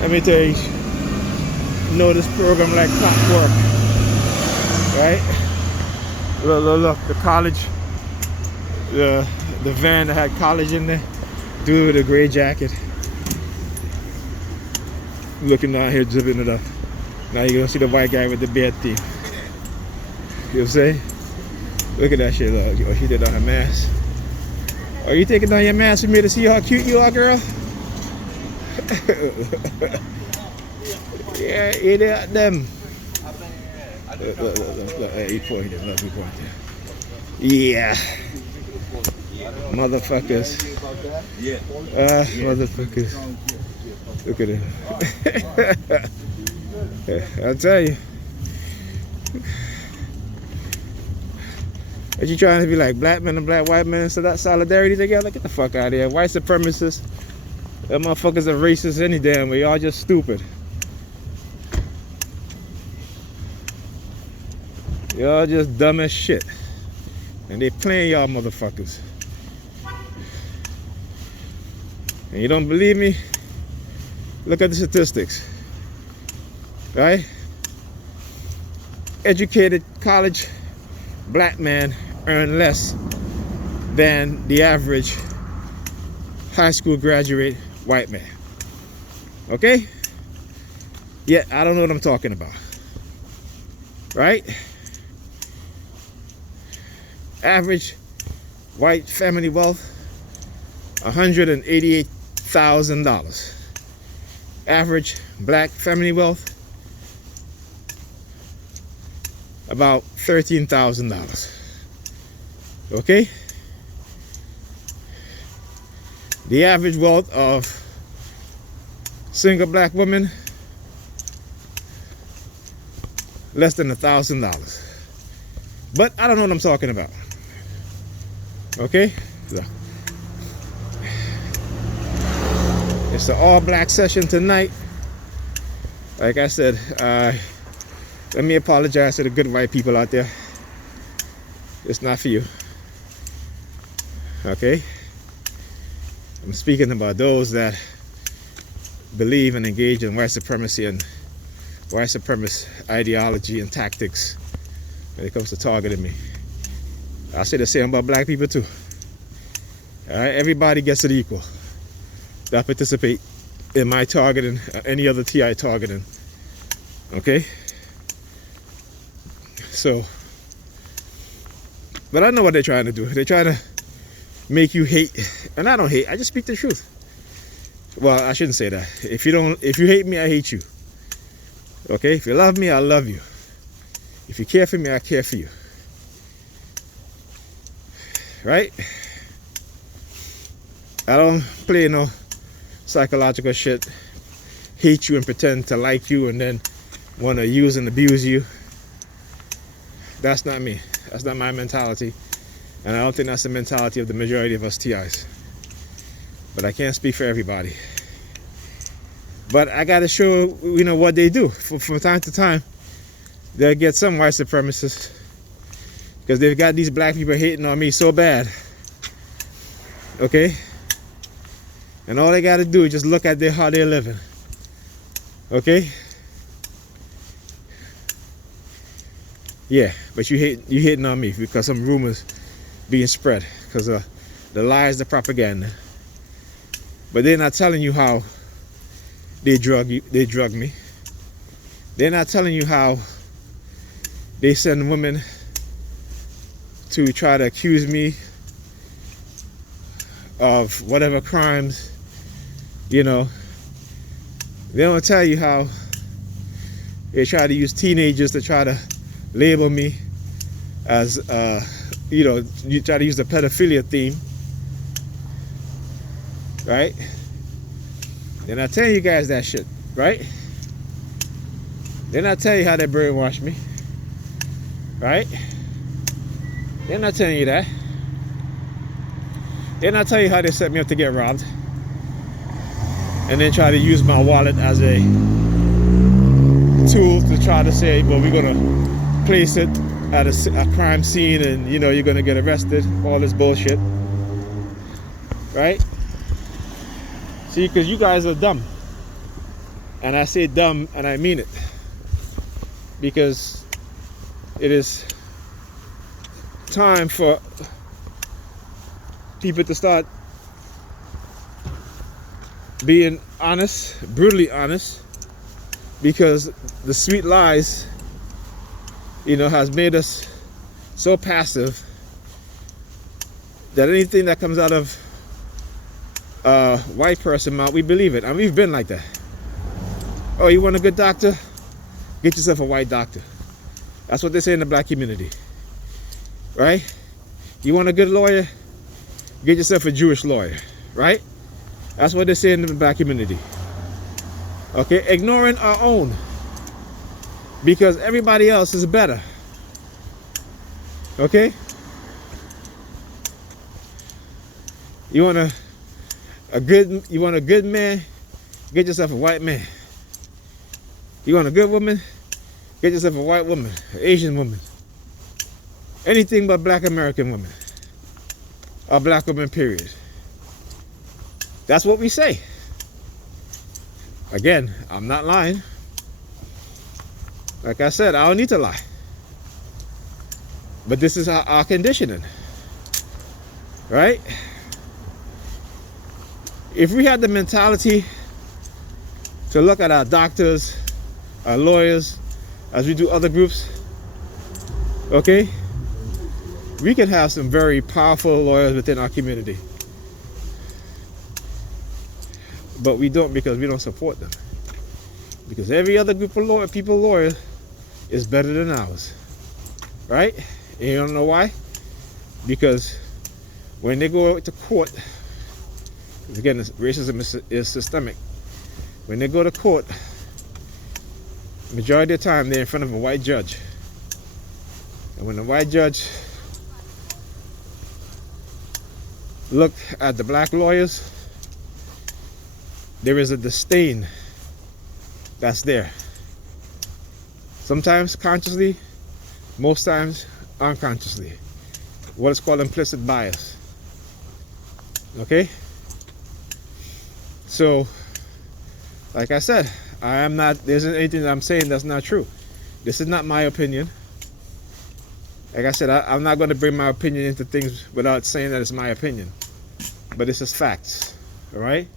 Let me tell you, know this program like clockwork, right? Look, the college, the van that had college in there, dude with a gray jacket, looking down here, zipping it up. Now you're gonna see the white guy with the beard teeth. You know what I'm saying? Look at that shit, look. Oh, she did on her mask. Are you taking down your mask for me to see how cute you are, girl? Yeah, eat it at them. Look, he pointed it, look, he pointed it. Yeah. Motherfuckers. Motherfuckers. Look at it. I'll tell you. Are you trying to be like black men and black white men so that solidarity together? Get the fuck out of here. White supremacists. Them motherfuckers are racist any damn way. Y'all just stupid. Y'all just dumb as shit. And they playing y'all motherfuckers. And you don't believe me? Look at the statistics. Right? Educated college black man earn less than the average high school graduate white man. Okay? Yeah, I don't know what I'm talking about. Right? Average white family wealth, $188,000. Average black family wealth, about $13,000. Okay? The average wealth of single black women, less than $1,000. But I don't know what I'm talking about. Okay? So, it's an all-black session tonight. Like I said, let me apologize to the good white people out there. It's not for you. Okay? I'm speaking about those that believe and engage in white supremacy and white supremacist ideology and tactics when it comes to targeting me. I say the same about black people too. Alright, everybody gets it equal that participate in my targeting or any other TI targeting. Okay? So, but I know what they're trying to do. They're trying to make you hate, and I don't hate, I just speak the truth. Well, I shouldn't say that. If you hate me, I hate you. Okay? If you love me, I love you. If you care for me, I care for you. Right? I don't play no psychological shit, hate you and pretend to like you and then want to use and abuse you. That's not me. That's not my mentality. And I don't think that's the mentality of the majority of us TIs. But I can't speak for everybody. But I got to show, what they do. From time to time, they'll get some white supremacists because they've got these black people hating on me so bad. Okay? And all they got to do is just look at how they're living. Okay? Yeah, but you hating on me because some rumors being spread because of the lies, the propaganda. But they're not telling you how they drug me. They're not telling you how they send women to try to accuse me of whatever crimes, They don't tell you how they try to use teenagers to try to label me as, you try to use the pedophilia theme, right? They're not telling you guys that shit, right? They're not telling you how they brainwash me, right? They're not telling you that. They're not telling you how they set me up to get robbed and then try to use my wallet as a tool to try to say, well, we're going to place it at a crime scene and, you're going to get arrested, all this bullshit, right? See, because you guys are dumb. And I say dumb and I mean it. Because it is time for people to start being honest, brutally honest, because the sweet lies, has made us so passive that anything that comes out of a white person mouth, we believe it. And we've been like that. Oh, you want a good doctor? Get yourself a white doctor. That's what they say in the black community. Right? You want a good lawyer? Get yourself a Jewish lawyer. Right? That's what they say in the black community. Okay? Ignoring our own. Because everybody else is better. Okay? You want a good man? Get yourself a white man. You want a good woman? Get yourself a white woman, an Asian woman. Anything but black American women. Or black women, period. That's what we say. Again, I'm not lying. Like I said, I don't need to lie. But this is our conditioning. Right? If we had the mentality to look at our doctors, our lawyers, as we do other groups, okay, we can have some very powerful lawyers within our community. But we don't, because we don't support them. Because every other group of lawyers is better than ours. Right? And you don't know why? Because when they go to court, again, racism is systemic. When they go to court, majority of the time they're in front of a white judge. And when the white judge look at the black lawyers, there is a disdain that's there. Sometimes consciously, most times unconsciously. What is called implicit bias. Okay? So, like I said, there isn't anything that I'm saying that's not true. This is not my opinion. Like I said, I'm not going to bring my opinion into things without saying that it's my opinion. But this is facts. Alright?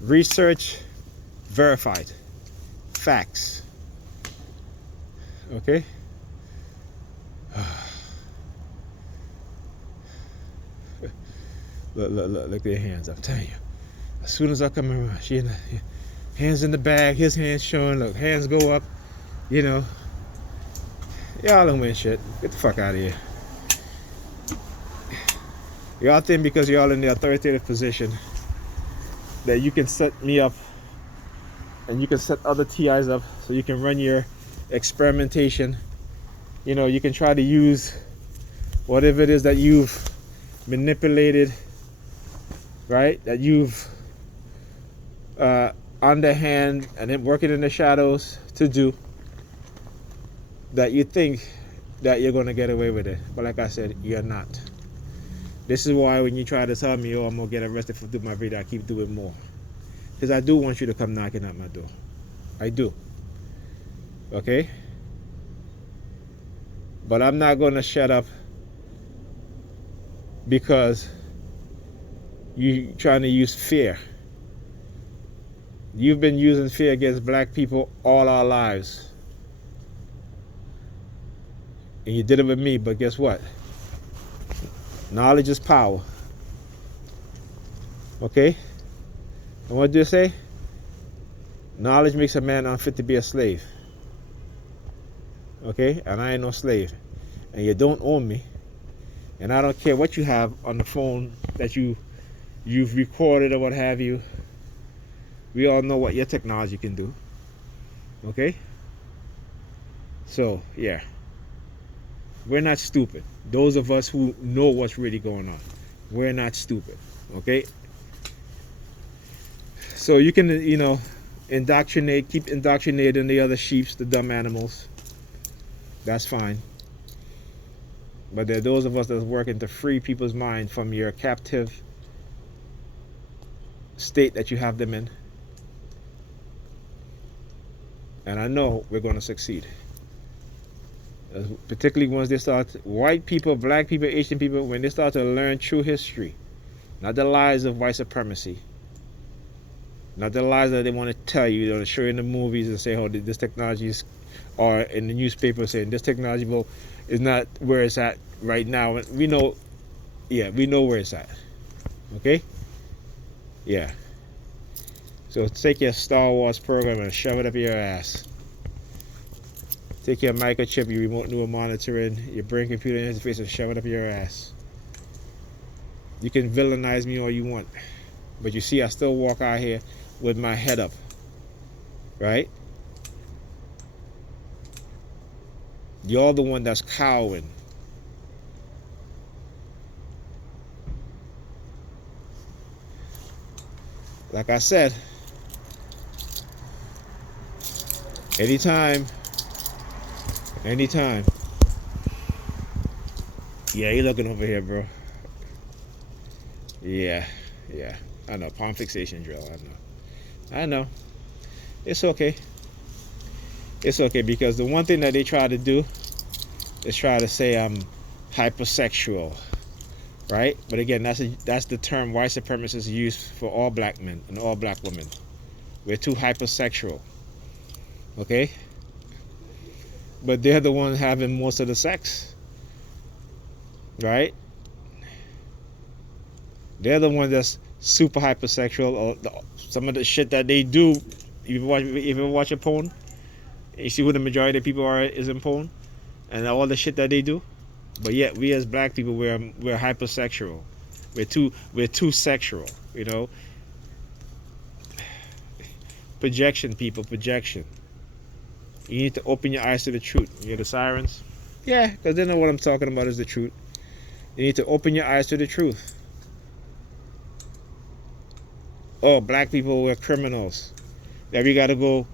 Research verified. Facts. Okay? Look at their hands. I'm telling you. As soon as I come around, hands in the bag, his hands showing. Look, hands go up. Y'all don't win shit. Get the fuck out of here. Y'all think because y'all in the authoritative position that you can set me up and you can set other TIs up so you can run your experimentation. You can try to use whatever it is that you've manipulated, right? That you've underhand and then working in the shadows to do, that you think that you're going to get away with it. But like I said, you're not. This is why when you try to tell me, I'm going to get arrested for doing my video, I keep doing more. Because I do want you to come knocking at my door. I do. Okay? But I'm not going to shut up because you're trying to use fear. You've been using fear against black people all our lives. And you did it with me, but guess what? Knowledge is power. Okay? And what do you say? Knowledge makes a man unfit to be a slave. Okay? And I ain't no slave. And you don't own me. And I don't care what you have on the phone that you've recorded or what have you. We all know what your technology can do. Okay? So, yeah. We're not stupid. Those of us who know what's really going on. We're not stupid. Okay? So you can, indoctrinate, keep indoctrinating the other sheeps, the dumb animals. That's fine. But there are those of us that's working to free people's mind from your captive state that you have them in. And I know we're going to succeed. Particularly once they start, white people, black people, Asian people, when they start to learn true history, not the lies of white supremacy, not the lies that they want to tell you, they want to show you in the movies and say, oh, this technology is, or in the newspaper saying this technology is not where it's at right now. We know, yeah, we know where it's at. Okay? Yeah. So take your Star Wars program and shove it up your ass. Take your microchip, your remote neural monitoring, your brain computer interface, and shove it up your ass. You can villainize me all you want, but you see, I still walk out here with my head up, right? You're the one that's cowering. Like I said, anytime. Yeah, you're looking over here, bro. Yeah. I know, palm fixation drill, I know. It's okay. It's okay, because the one thing that they try to do is try to say I'm hypersexual, right? But again, that's the term white supremacists use for all black men and all black women. We're too hypersexual, okay? But they're the ones having most of the sex, right? They're the ones that's super hypersexual. Or some of the shit that they do. You ever watch a porn? You see who the majority of people is in porn, and all the shit that they do. But yet we as black people, we're hypersexual. We're too sexual. You know. Projection, people, projection. You need to open your eyes to the truth. You hear the sirens? Yeah, because they know what I'm talking about is the truth. You need to open your eyes to the truth. Oh, black people were criminals. That we got to go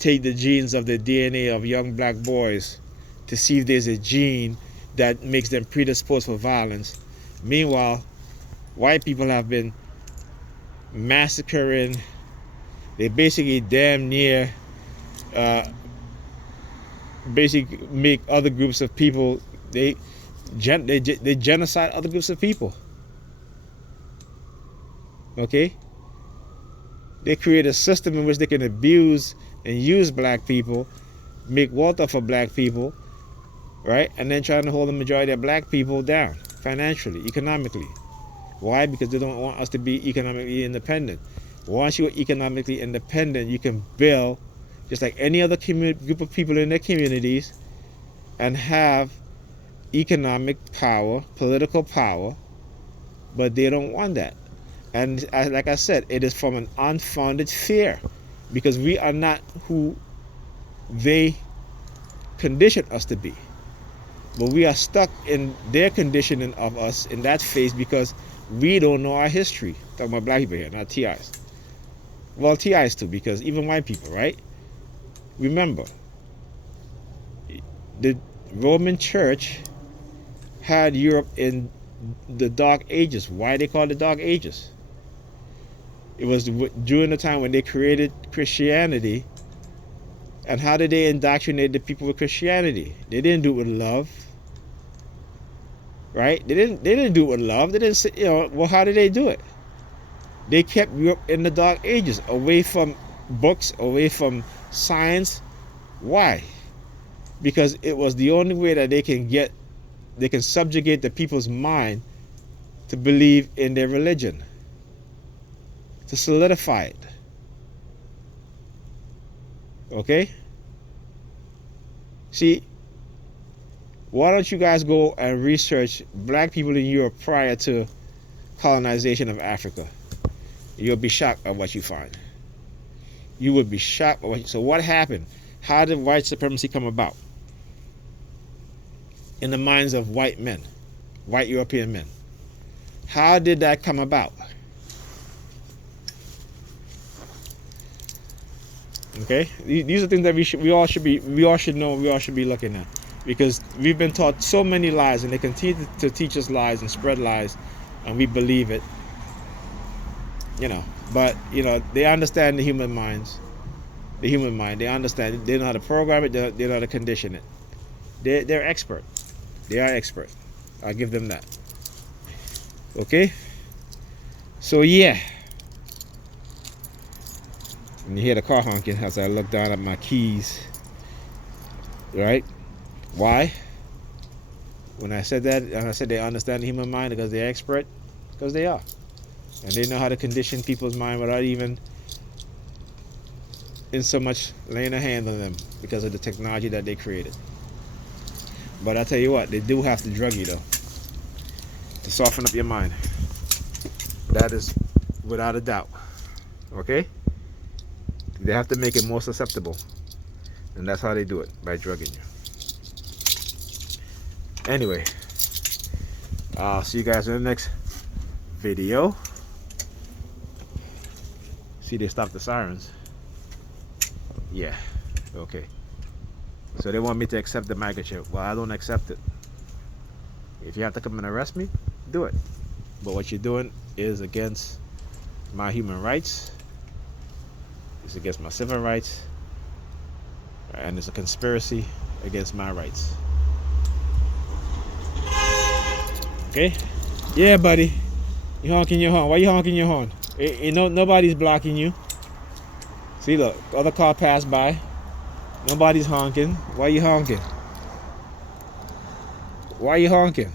take the genes of the DNA of young black boys to see if there's a gene that makes them predisposed for violence. Meanwhile, white people have been massacring. They basically damn near basically make other groups of people, they genocide other groups of people. Okay? They create a system in which they can abuse and use black people, make wealth off of black people, right? And then trying to hold the majority of black people down financially, economically. Why? Because they don't want us to be economically independent. Once you're economically independent, you can build just like any other group of people in their communities and have economic power, political power, but they don't want that. And like I said, it is from an unfounded fear, because we are not who they condition us to be. But we are stuck in their conditioning of us in that phase because we don't know our history. Talking about black people here, not TIs. Well, TIs too, because even white people, right? Remember, the Roman Church had Europe in the Dark Ages. Why they call it the Dark Ages? It was during the time when they created Christianity. And how did they indoctrinate the people with Christianity? They didn't do it with love, right? They didn't do it with love. They didn't say, well, how did they do it? They kept Europe in the Dark Ages, away from books, away from science. Why? Because it was the only way that they can subjugate the people's mind to believe in their religion, to solidify it. Okay? See, why don't you guys go and research black people in Europe prior to colonization of Africa? You'll be shocked at what you find. You would be shocked at what so what happened? How did white supremacy come about in the minds of white men, white European men? How did that come about? Okay, these are things that we all should know, we all should be looking at, because we've been taught so many lies, and they continue to teach us lies and spread lies, and we believe it. But they understand the human minds, the human mind. They understand it. They know how to program it. They know how to condition it. They're expert. They are expert. I'll give them that. Okay? So yeah. And you hear the car honking as I look down at my keys. Right? Why? When I said that, and I said they understand the human mind because they're expert, because they are. And they know how to condition people's mind without even in so much laying a hand on them because of the technology that they created. But I tell you what, they do have to drug you though, to soften up your mind. That is without a doubt. Okay? They have to make it more susceptible. And that's how they do it, by drugging you. Anyway, I'll see you guys in the next video. See, they stopped the sirens. Yeah, okay. So they want me to accept the microchip. Well, I don't accept it. If you have to come and arrest me, do it. But what you're doing is against my human rights. It's against my civil rights. And it's a conspiracy against my rights. Okay? Yeah, buddy. You honking your horn. Why you honking your horn? Nobody's blocking you. See, look, other car passed by. Nobody's honking. Why you honking? Why you honking?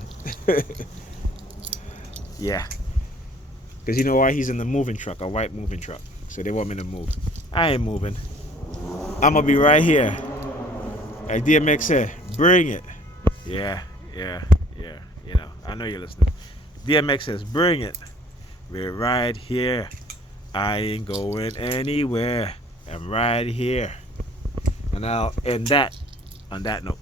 Yeah. Because you know why? He's in the moving truck, a white moving truck. So they want me to move. I ain't moving. I'm going to be right here. Like DMX said, bring it. Yeah. You know, I know you're listening. DMX says, bring it. We're right here. I ain't going anywhere. I'm right here. And I'll end that on that note.